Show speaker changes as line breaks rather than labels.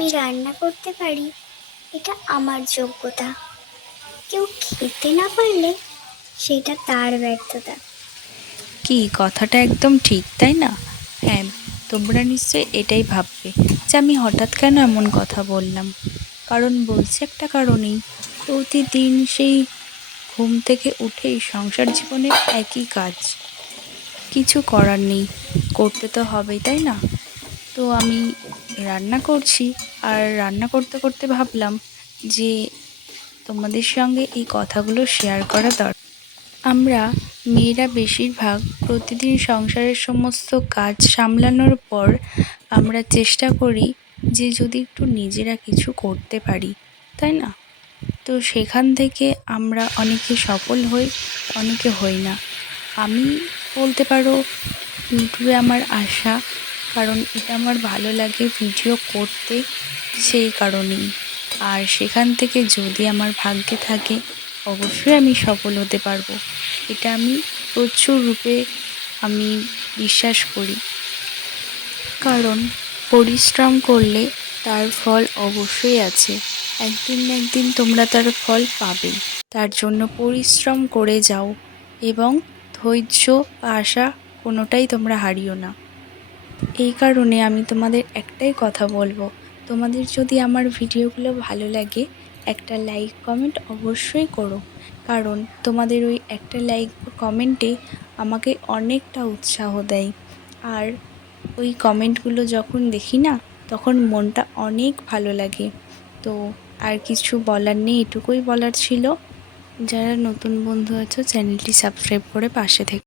আমি রান্না করতে পারি, এটা আমার যোগ্যতা। কেউ খেতে না পারলে সেটা তার ব্যর্থতা।
কি, কথাটা একদম ঠিক, তাই না? হ্যাঁ তোমরা নিশ্চয়ই এটাই ভাববে যে আমি হঠাৎ কেন এমন কথা বললাম। কারণ বলছি একটা কারণেই, প্রতিদিন সেই ঘুম থেকে উঠেই সংসার জীবনের একই কাজ। কিছু করার নেই, করতে তো হবেই, তাই না? তো আমি রান্না করছি আর রান্না করতে করতে ভাবলাম যে তোমাদের সঙ্গে এই কথাগুলো শেয়ার করা দরকার আমরা মেয়েরা বেশিরভাগ প্রতিদিন সংসারের সমস্ত কাজ সামলানোর পর আমরা চেষ্টা করি যে যদি একটু নিজেরা কিছু করতে পারি, তাই না? তো সেখান থেকে আমরা অনেকে সফল হই, অনেকে হই না। আমি বলতে পারো, ইউটিউবে আমার আশা কারণ এটা আমার ভালো লাগে ভিডিও করতে সেই কারণেই। আর সেখান থেকে যদি আমার ভাগ্যে থাকে, অবশ্যই আমি সফল হতে পারব। এটা আমি প্রচুর রূপে আমি বিশ্বাস করি। কারণ পরিশ্রম করলে তার ফল অবশ্যই আছে। একদিন না একদিন তোমরা তার ফল পাবে। তার জন্য পরিশ্রম করে যাও এবং ধৈর্য, আশা কোনোটাই তোমরা হারিও না। এই কারণে আমি তোমাদের একটাই কথা বলব। তোমাদের যদি আমার ভিডিওগুলো ভালো লাগে, একটা লাইক কমেন্ট অবশ্যই করো। কারণ তোমাদের ওই একটা লাইক কমেন্টে আমাকে অনেকটা উৎসাহ দেয়। আর ওই কমেন্টগুলো যখন দেখি না, তখন মনটা অনেক ভালো লাগে। তো আর কিছু বলার নেই, এটুকুই বলার ছিল। যারা নতুন বন্ধু আছো, চ্যানেলটি সাবস্ক্রাইব করে পাশে থেকে